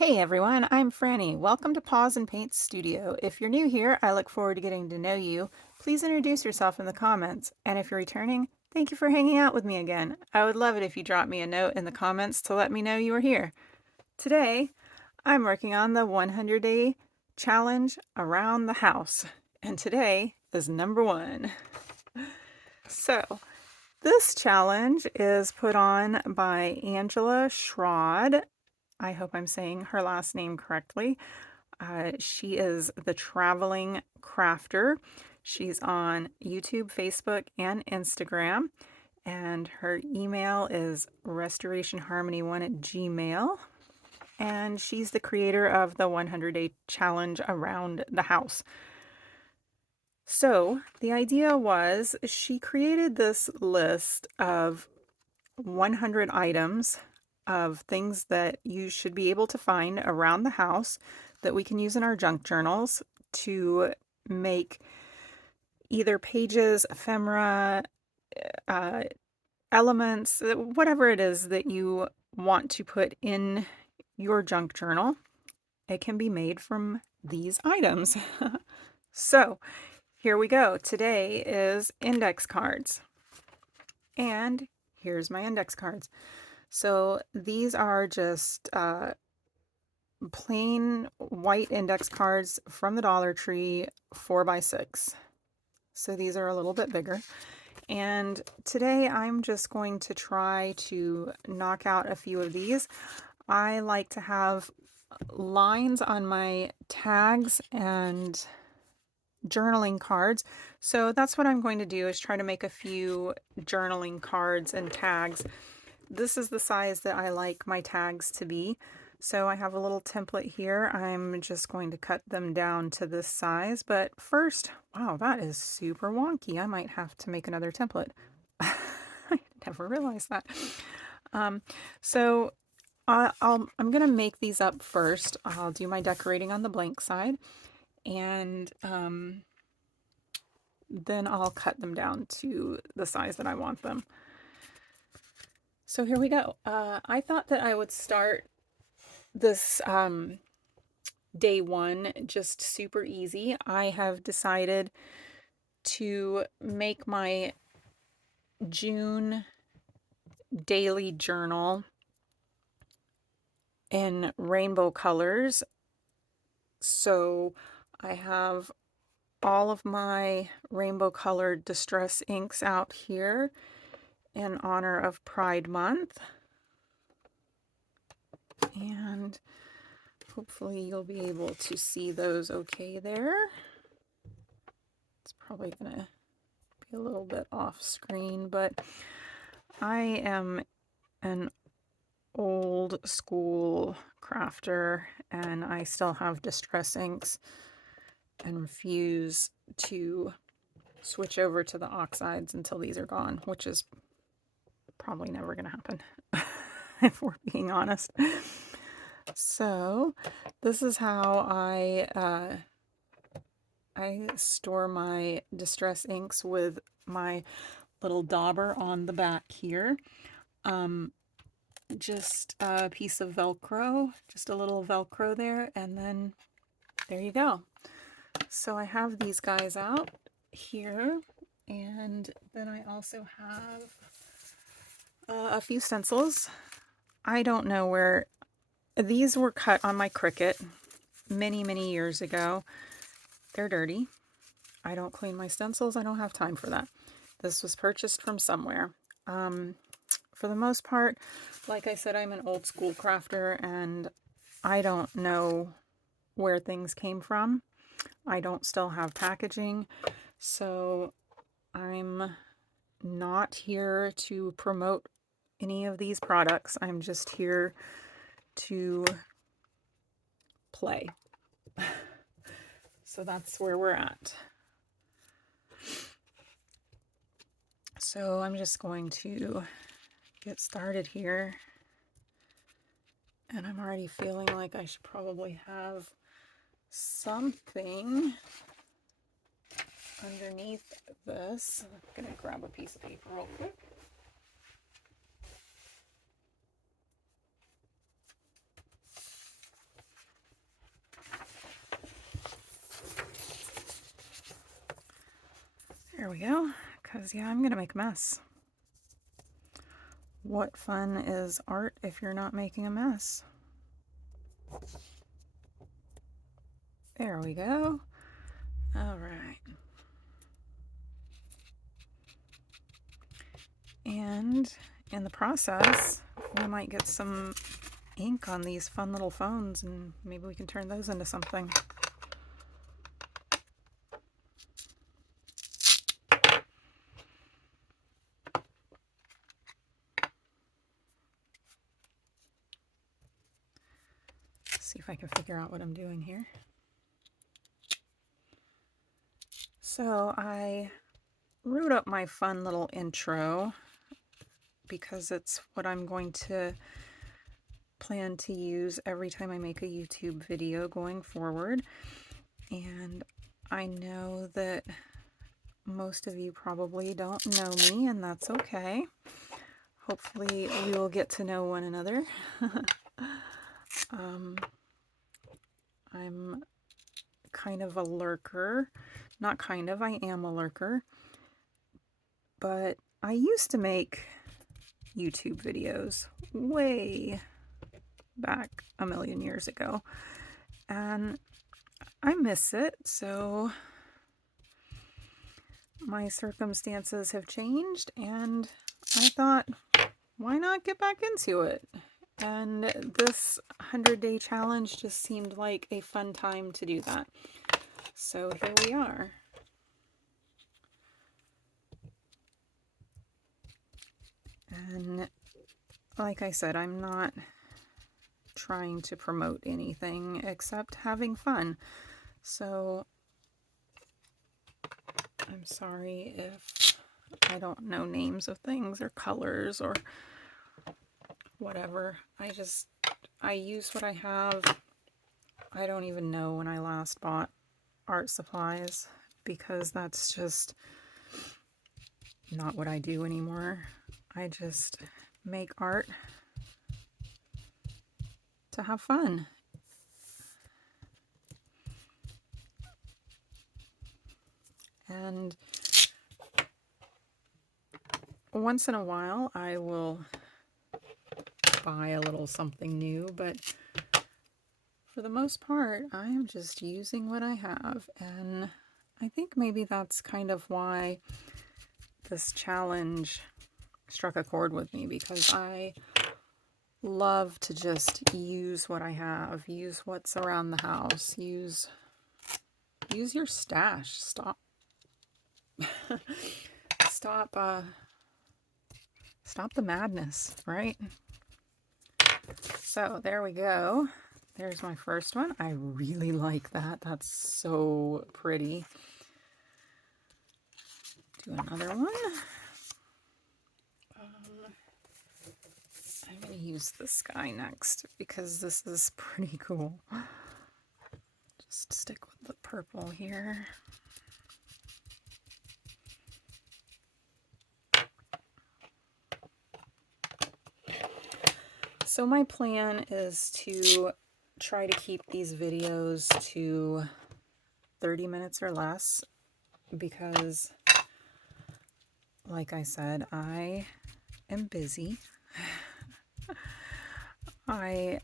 Hey everyone, I'm Franny. Welcome to Paws and Paint Studio. If you're new here, I look forward to getting to know you. Please introduce yourself in the comments. And if you're returning, thank you for hanging out with me again. I would love it if you drop me a note in the comments to let me know you are here. Today, I'm working on the 100-day challenge around the house. And today is number 1. So, this challenge is put on by Angela Schrod. I hope I'm saying her last name correctly. She is the Traveling Crafter. She's on YouTube, Facebook, and Instagram. And her email is restorationharmony1@gmail. And she's the creator of the 100-day challenge around the house. So the idea was she created this list of 100 items of things that you should be able to find around the house that we can use in our junk journals to make either pages, ephemera, uh, elements, whatever it is that you want to put in your junk journal. It can be made from these items. So here we go. Today is index cards. And here's my index cards. So these are just plain white index cards from the Dollar Tree, 4x6. So these are a little bit bigger. And today I'm just going to try to knock out a few of these. I like to have lines on my tags and journaling cards. So that's what I'm going to do, is try to make a few journaling cards and tags. This is the size that I like my tags to be. So I have a little template here. I'm just going to cut them down to this size. But first, wow, that is super wonky. I might have to make another template. I never realized that. So I'm going to make these up first. I'll do my decorating on the blank side. And then I'll cut them down to the size that I want them. So here we go. I thought that I would start this day 1 just super easy. I have decided to make my June daily journal in rainbow colors. So I have all of my rainbow colored distress inks out here in honor of Pride Month. And hopefully you'll be able to see those okay there. It's probably gonna be a little bit off screen, but I am an old school crafter and I still have distress inks and refuse to switch over to the oxides until these are gone, which is probably never gonna happen if we're being honest. So this is how I store my distress inks, with my little dauber on the back here. Just a piece of Velcro, just a little Velcro there, and then there you go. So I have these guys out here, and then I also have a few stencils. I don't know where these were cut on my Cricut many years ago. They're dirty. I don't clean my stencils. I don't have time for that. This was purchased from somewhere. For the most part, like I said, I'm an old school crafter and I don't know where things came from. I don't still have packaging, so I'm not here to promote any of these products. I'm just here to play. So that's where we're at. So I'm just going to get started here. And I'm already feeling like I should probably have something underneath this. I'm going to grab a piece of paper real quick. There we go. Because, yeah, I'm going to make a mess. What fun is art if you're not making a mess? There we go. All right. And in the process, we might get some ink on these fun little phones, and maybe we can turn those into something. See if I can figure out what I'm doing here. So I wrote up my fun little intro because it's what I'm going to plan to use every time I make a YouTube video going forward. And I know that most of you probably don't know me, and that's okay. Hopefully we will get to know one another. I'm kind of a lurker. Not kind of, I am a lurker. But I used to make YouTube videos way back a million years ago. And I miss it, so my circumstances have changed, and I thought, why not get back into it? And this 100-day challenge just seemed like a fun time to do that. So here we are. And like I said, I'm not trying to promote anything except having fun. So I'm sorry if I don't know names of things or colors or whatever. I use what I have. I don't even know when I last bought art supplies because that's just not what I do anymore. I just make art to have fun. And once in a while I will buy a little something new, but for the most part I am just using what I have, and I think maybe that's kind of why this challenge struck a chord with me, because I love to just use what I have, use what's around the house, use your stash. Stop the madness, right? So there we go. There's my first one. I really like that. That's so pretty. Do another one. I'm going to use this guy next because this is pretty cool. Just stick with the purple here. So my plan is to try to keep these videos to 30 minutes or less because, like I said, I am busy. I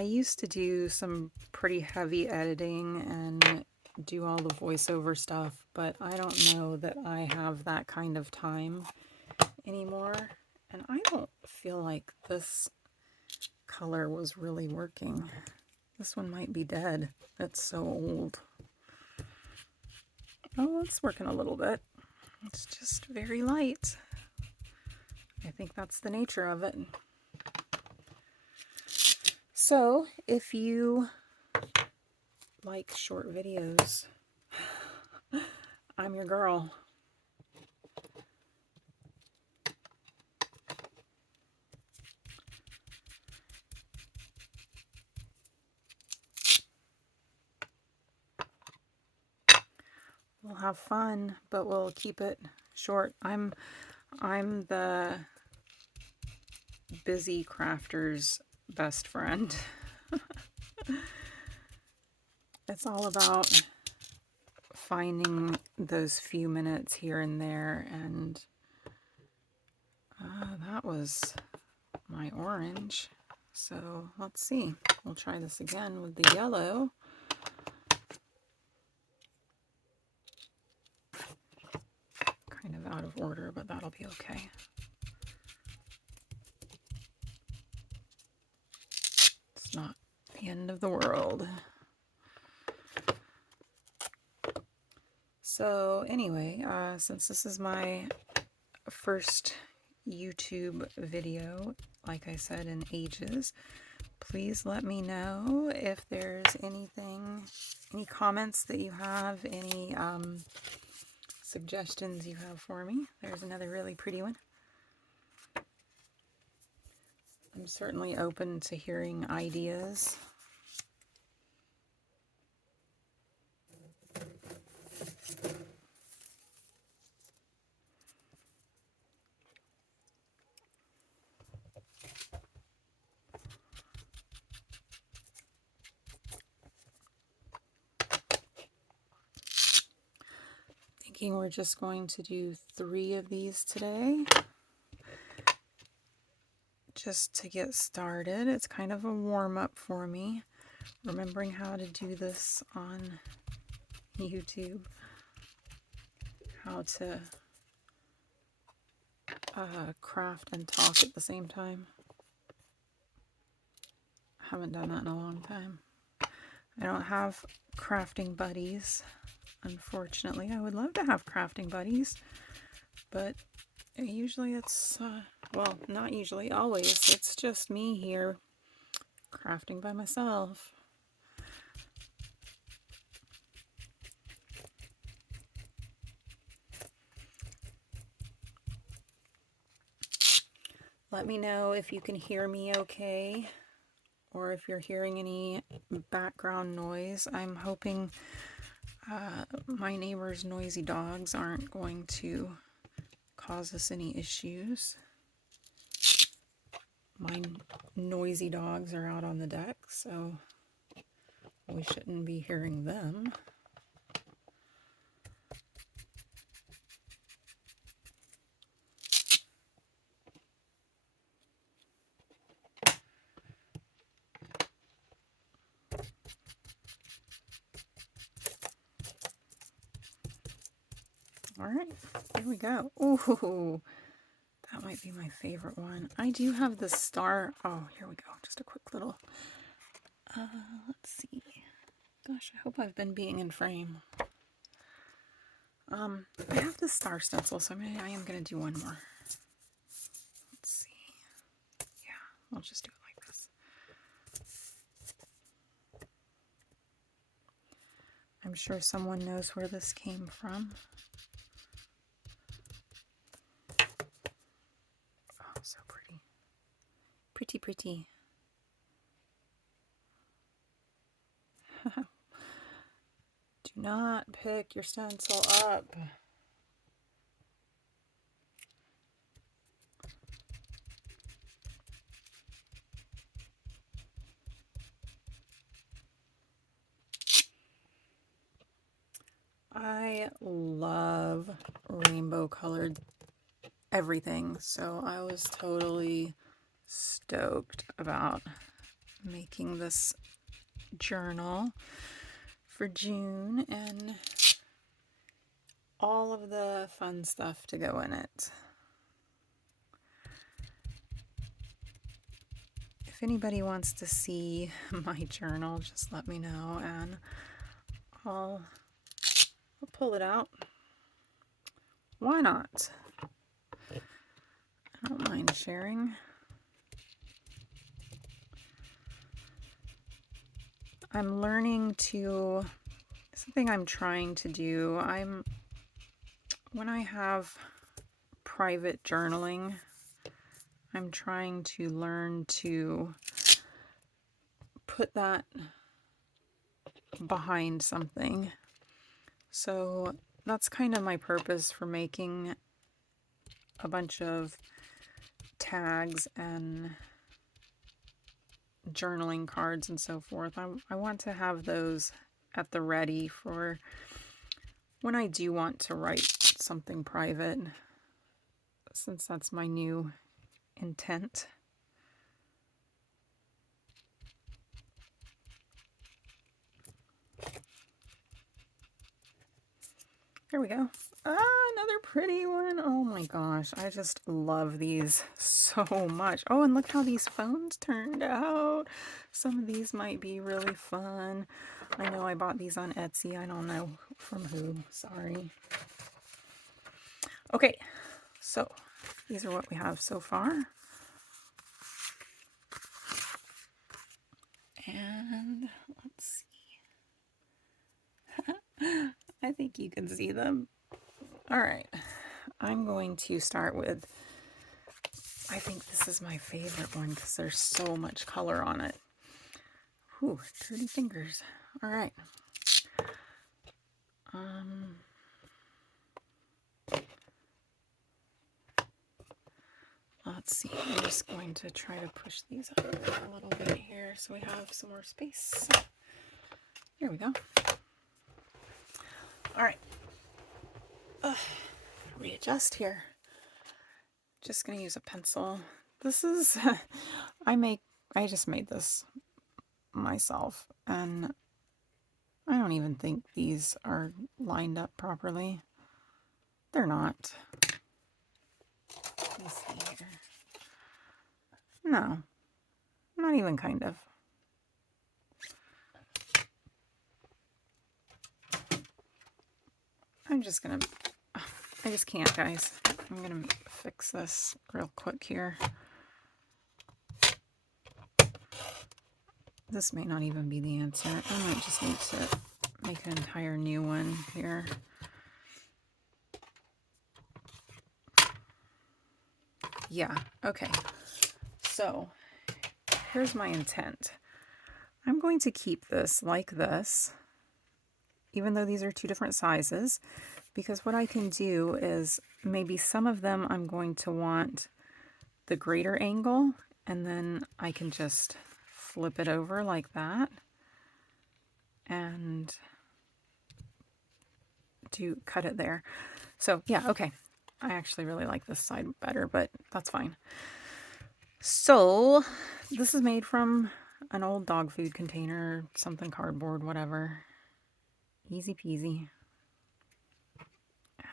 used to do some pretty heavy editing and do all the voiceover stuff, but I don't know that I have that kind of time anymore. And I don't feel like this color was really working. This one might be dead. It's so old. Oh, it's working a little bit. It's just very light. I think that's the nature of it. So, if you like short videos, I'm your girl. We'll have fun, but we'll keep it short. I'm the busy crafter's best friend. It's all about finding those few minutes here and there, and that was my orange. So let's see. We'll try this again with the yellow. Kind of out of order, but that'll be okay. It's not the end of the world. So anyway, since this is my first YouTube video, like I said, in ages, please let me know if there's anything, any comments that you have, any suggestions you have for me. There's another really pretty one. I'm certainly open to hearing ideas. Thinking we're just going to do 3 of these today, just to get started. It's kind of a warm-up for me, remembering how to do this on YouTube, how to craft and talk at the same time. I haven't done that in a long time. I don't have crafting buddies, unfortunately. I would love to have crafting buddies, but usually it's, well, not usually, always, it's just me here crafting by myself. Let me know if you can hear me okay, or if you're hearing any background noise. I'm hoping my neighbor's noisy dogs aren't going to cause us any issues. My noisy dogs are out on the deck, so we shouldn't be hearing them. All right, here we go. Ooh, that might be my favorite one. I do have the star. Oh, here we go. Just a quick little. Let's see. Gosh, I hope I've been being in frame. I have the star stencil, so I am gonna do one more. Let's see. Yeah, I'll just do it like this. I'm sure someone knows where this came from. Oh, so pretty. Pretty, pretty. Do not pick your stencil up. I love rainbow colored everything, so I was totally stoked about making this journal for June and all of the fun stuff to go in it. If anybody wants to see my journal, just let me know and I'll pull it out. Why not? I don't mind sharing. I'm learning to, something I'm trying to do, when I have private journaling, I'm trying to learn to put that behind something. So that's kind of my purpose for making a bunch of tags and journaling cards and so forth. I want to have those at the ready for when I do want to write something private, since that's my new intent. There we go. Another pretty one. Oh my gosh, I just love these so much. Oh, and look how these phones turned out. Some of these might be really fun. I know I bought these on Etsy. I don't know from who. Sorry. Okay, so these are what we have so far. And let's see. I think you can see them. All right, I'm going to start with, I think this is my favorite one because there's so much color on it. Whew, dirty fingers. All right. Let's see, I'm just going to try to push these up a little bit here so we have some more space. There we go. All right. Readjust here. Just gonna use a pencil. This is, I just made this myself, and I don't even think these are lined up properly. They're not. Let me see here. No, not even kind of. I'm just gonna, I just can't, guys. I'm gonna fix this real quick here. This may not even be the answer. I might just need to make an entire new one here. Yeah, okay. So here's my intent. I'm going to keep this like this, even though these are two different sizes, because what I can do is maybe some of them I'm going to want the greater angle, and then I can just flip it over like that and cut it there. So yeah, okay. I actually really like this side better, but that's fine. So this is made from an old dog food container, something cardboard, whatever. Easy peasy.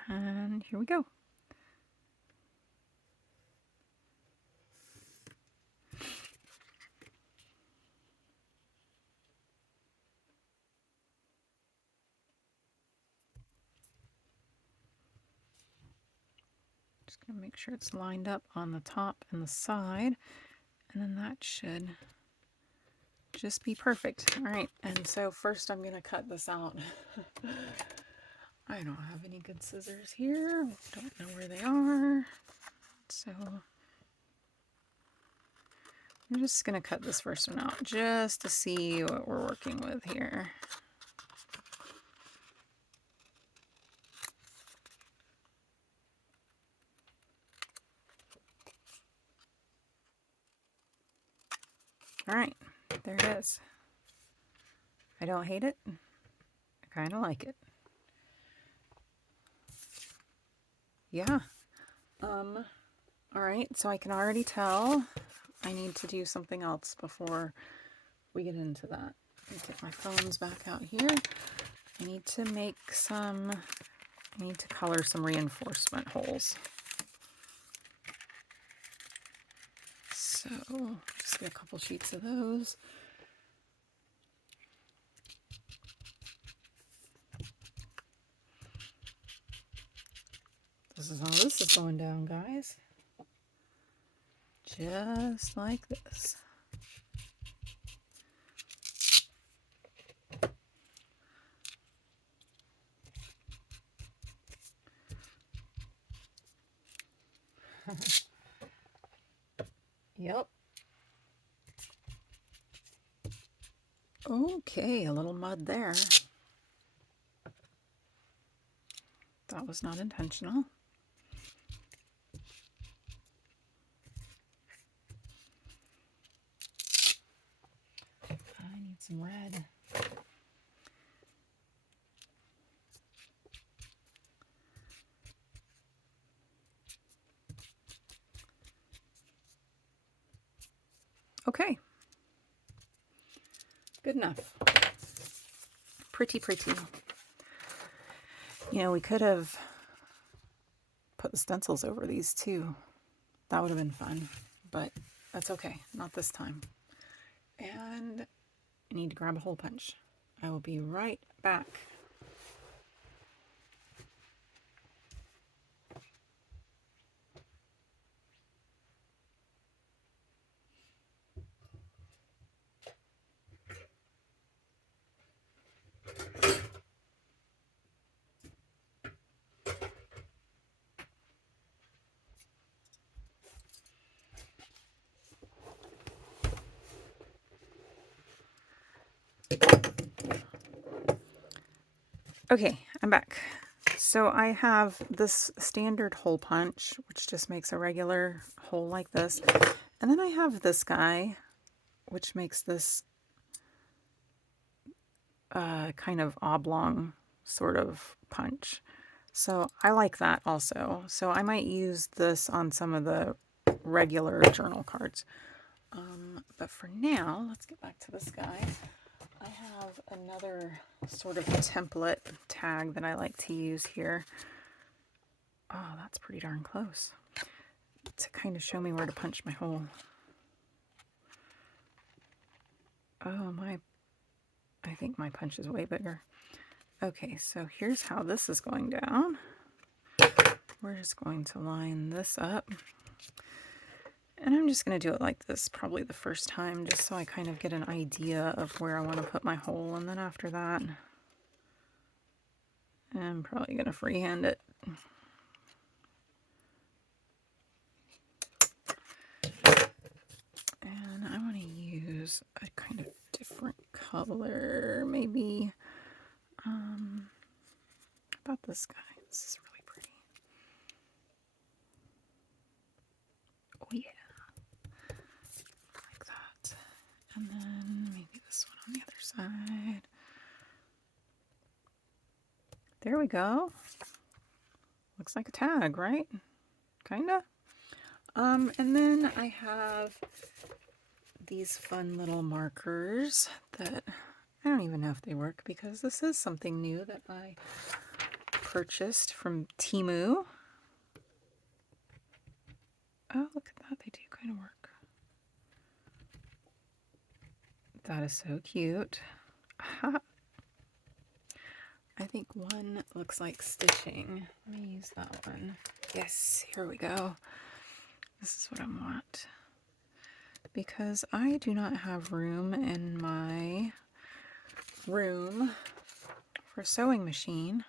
And here we go. Just gonna make sure it's lined up on the top and the side, and then that should just be perfect. All right, and so first I'm gonna cut this out. I don't have any good scissors here. Don't know where they are. So I'm just gonna cut this first one out just to see what we're working with here. All right, there it is. I don't hate it. I kind of like it. Yeah. All right, so I can already tell I need to do something else before we get into that. Let me get my phones back out here. I need to color some reinforcement holes. So just get a couple sheets of those. This is how this is going down, guys. Just like this. Yep. Okay, a little mud there. That was not intentional. I need some red. Okay. Good enough. Pretty. You know, we could have put the stencils over these too. That would have been fun, but that's okay. Not this time. And I need to grab a hole punch. I will be right back. Okay, I'm back. So I have this standard hole punch, which just makes a regular hole like this. And then I have this guy, which makes this kind of oblong sort of punch. So I like that also. So I might use this on some of the regular journal cards. But for now, let's get back to this guy. I have another sort of template tag that I like to use here. Oh, that's pretty darn close. To kind of show me where to punch my hole. Oh, I think my punch is way bigger. Okay, so here's how this is going down. We're just going to line this up. And I'm just going to do it like this probably the first time, just so I kind of get an idea of where I want to put my hole. And then after that, I'm probably going to freehand it. And I want to use a kind of different color, maybe. How about this guy? This is really pretty. Oh yeah, like that. And then maybe this one on the other side. There we go. Looks like a tag, right? Kinda. And then I have these fun little markers that I don't even know if they work because this is something new that I purchased from Temu. Oh, look at that. They do kind of work. That is so cute. I think one looks like stitching. Let me use that one. Yes, here we go. This is what I want. Because I do not have room in my room for a sewing machine.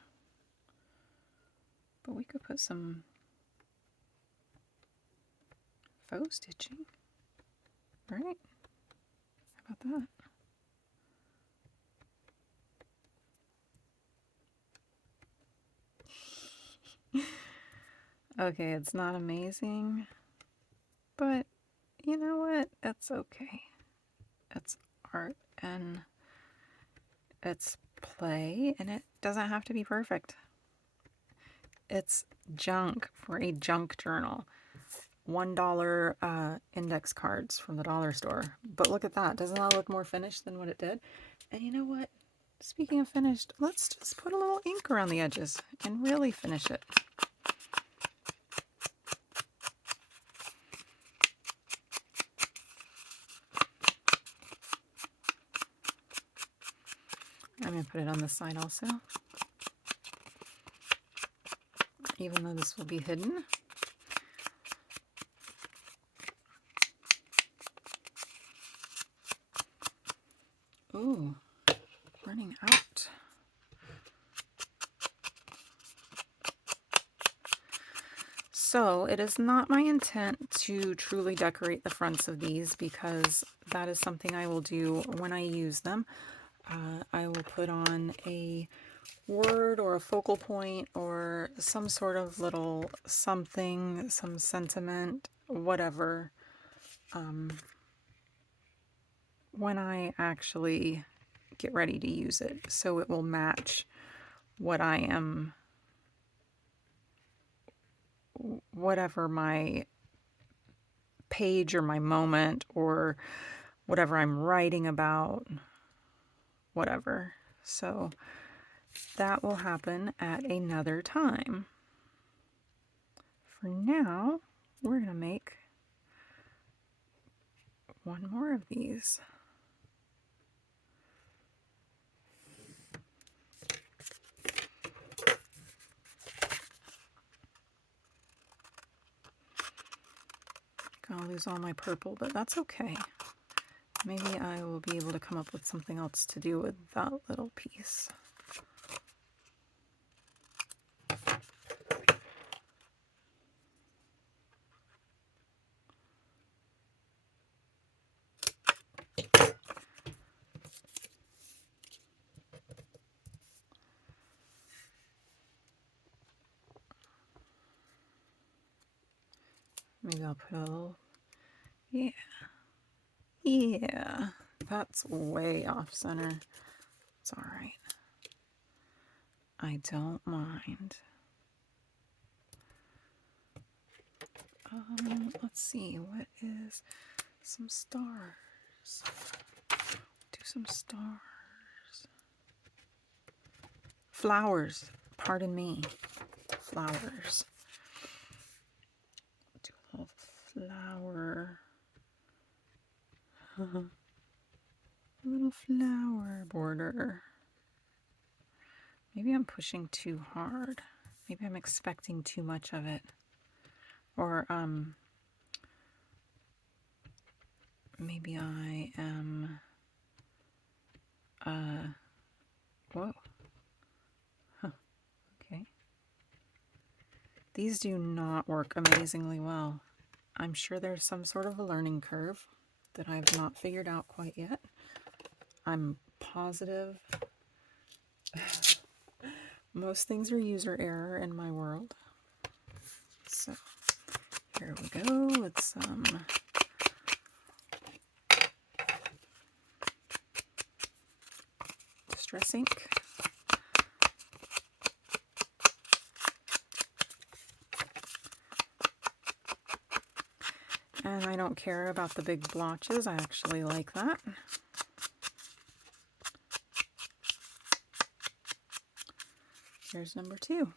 But we could put some faux stitching, right? How about that? Okay, it's not amazing, but you know what? It's okay. It's art and it's play, and it doesn't have to be perfect. It's junk for a junk journal. $1 index cards from the dollar store. But look at that. Doesn't that look more finished than what it did? And you know what? Speaking of finished, let's just put a little ink around the edges and really finish it. I'm going to put it on this side also, even though this will be hidden. Ooh, running out. So it is not my intent to truly decorate the fronts of these because that is something I will do when I use them. I will put on a word or a focal point or some sort of little something, some sentiment, whatever, when I actually get ready to use it, so it will match what I am, whatever my page or my moment or whatever I'm writing about, whatever. So that will happen at another time. For now, we're going to make one more of these. I'll lose all my purple, but that's okay. Maybe I will be able to come up with something else to do with that little piece. Maybe I'll put a little, yeah, that's way off center. It's all right. I don't mind. Let's see, what is some stars? Do some stars. Flowers, pardon me. Flowers. Do a little flower. A little flower border. Maybe I'm pushing too hard. Maybe I'm expecting too much of it. Or maybe I am whoa. Huh. Okay. These do not work amazingly well. I'm sure there's some sort of a learning curve that I've not figured out quite yet. I'm positive most things are user error in my world. So here we go with some Distress ink. And I don't care about the big blotches. I actually like that. Here's number 2.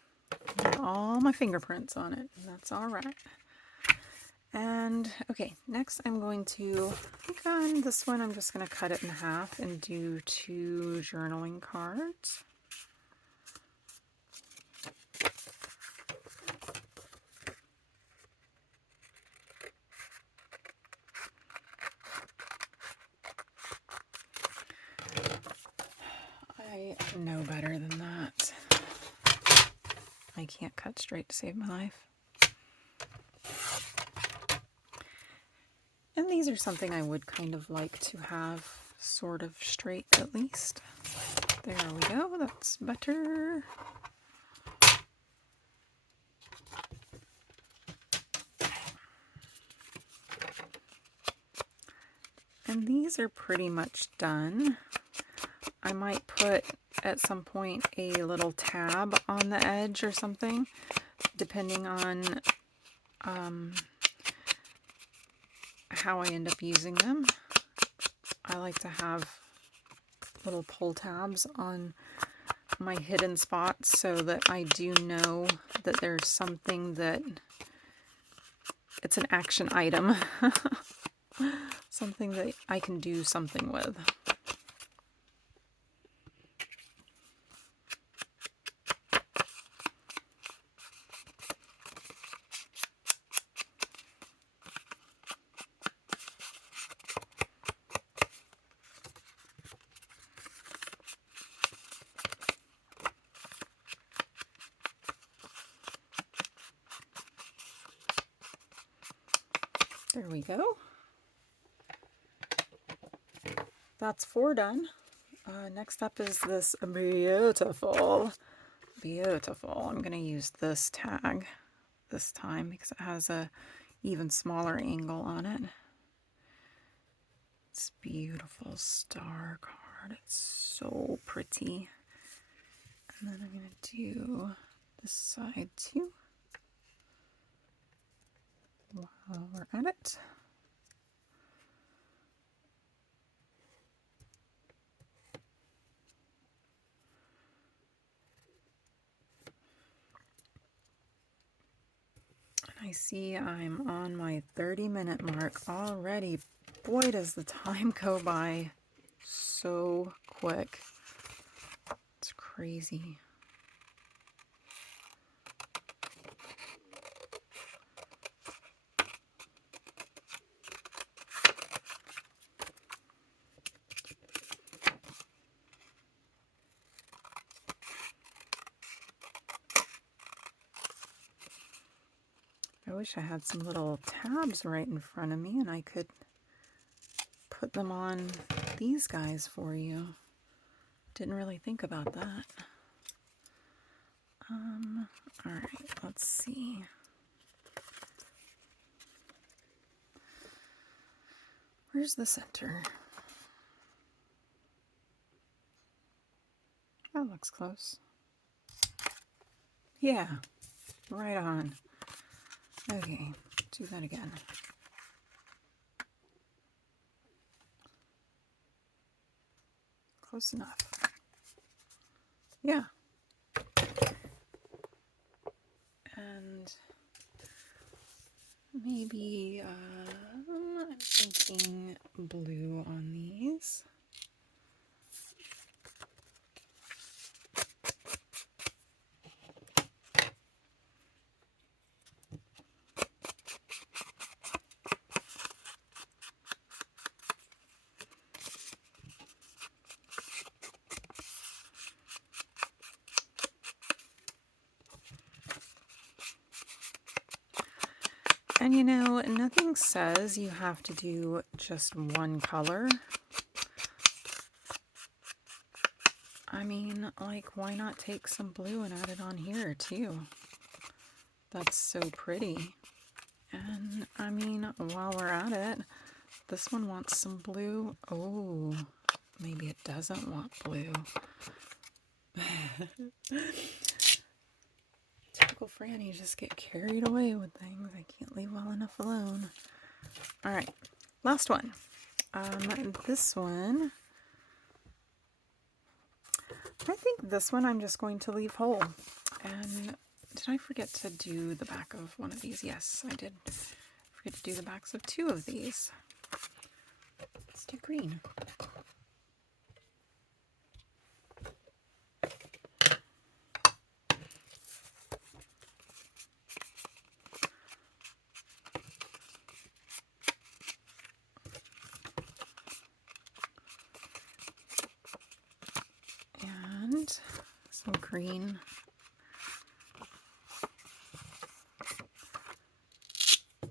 Got all my fingerprints on it. That's all right. And okay, next I'm going to, I think on this one I'm just going to cut it in half and do 2 journaling cards. I know better than that. I can't cut straight to save my life. And these are something I would kind of like to have sort of straight at least. There we go, that's better. And these are pretty much done. I might put at some point a little tab on the edge or something, depending on how I end up using them. I like to have little pull tabs on my hidden spots so that I do know that there's something that it's an action item. Something that I can do something with. There we go. That's 4 done. Next up is this beautiful, I'm going to use this tag this time because it has a even smaller angle on it. It's beautiful star card. It's so pretty. And then I'm going to do this side too while we're at it. I see I'm on my 30-minute mark already. Boy, does the time go by so quick. It's crazy. I wish I had some little tabs right in front of me and I could put them on these guys for you. Didn't really think about that. All right, let's see. Where's the center? That looks close. Yeah, right on. Okay, do that again. Close enough. Yeah. And maybe I'm thinking blue on these. And you know, nothing says you have to do just one color. I mean, like, why not take some blue and add it on here too? That's so pretty. And I mean, while we're at it, this one wants some blue. Oh, maybe it doesn't want blue. Typical Franny, just get carried away with things. I can't leave well enough alone. All right, last one. This one, I think this one I'm just going to leave whole. And did I forget to do the back of one of these? Yes, I did forget to do the backs of two of these. Let's do green. And some green.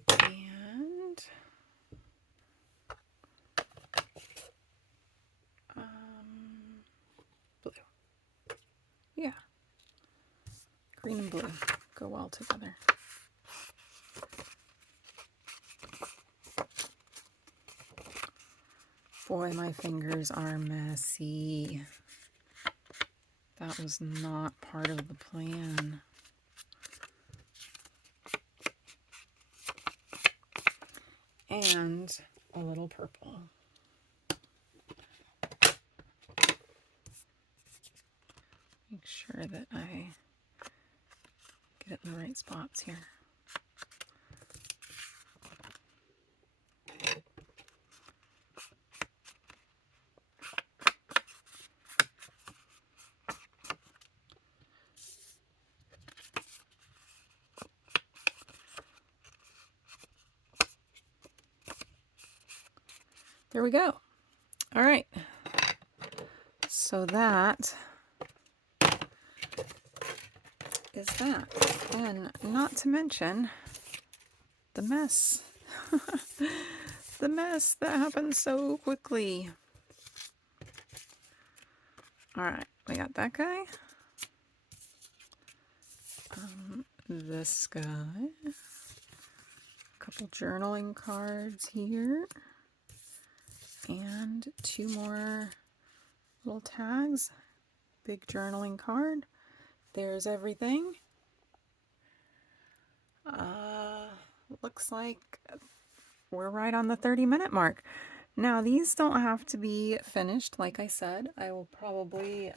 And blue. Yeah. Green and blue go well together. Boy, my fingers are messy. That was not part of the plan. And a little purple. Make sure that I get it in the right spots here. There we go. All right. So that is that. And not to mention the mess. The mess that happened so quickly. All right, we got that guy. This guy. A couple journaling cards here. And two more little tags. Big journaling card. There's everything. Looks like we're right on the 30-minute mark. Now, these don't have to be finished, like I said. I will probably,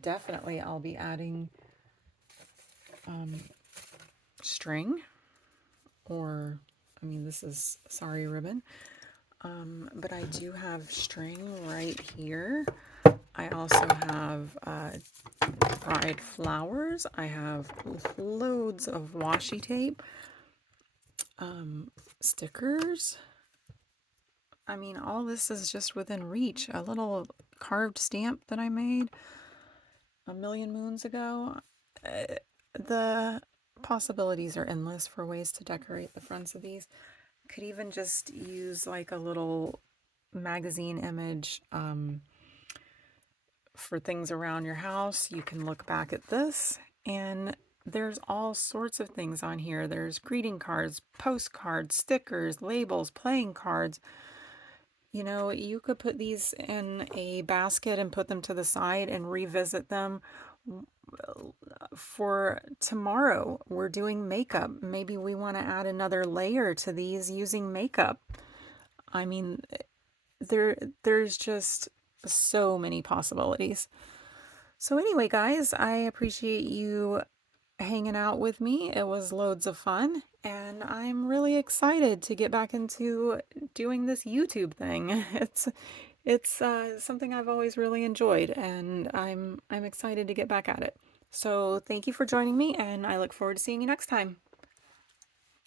definitely I'll be adding string. or, I mean, this is sari ribbon. But I do have string right here. I also have dried flowers. I have loads of washi tape, stickers. I mean, all this is just within reach. A little carved stamp that I made a million moons ago. The possibilities are endless for ways to decorate the fronts of these. Could even just use like a little magazine image for things around your house. You can look back at this, and there's all sorts of things on here. There's greeting cards, postcards, stickers, labels, playing cards. You know, you could put these in a basket and put them to the side and revisit them for tomorrow. We're doing makeup. Maybe we want to add another layer to these using makeup. I mean, there's just so many possibilities. So anyway, guys, I appreciate you hanging out with me. It was loads of fun, and I'm really excited to get back into doing this YouTube thing. It's something I've always really enjoyed, and I'm excited to get back at it. So thank you for joining me, and I look forward to seeing you next time.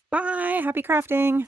Bye! Happy crafting!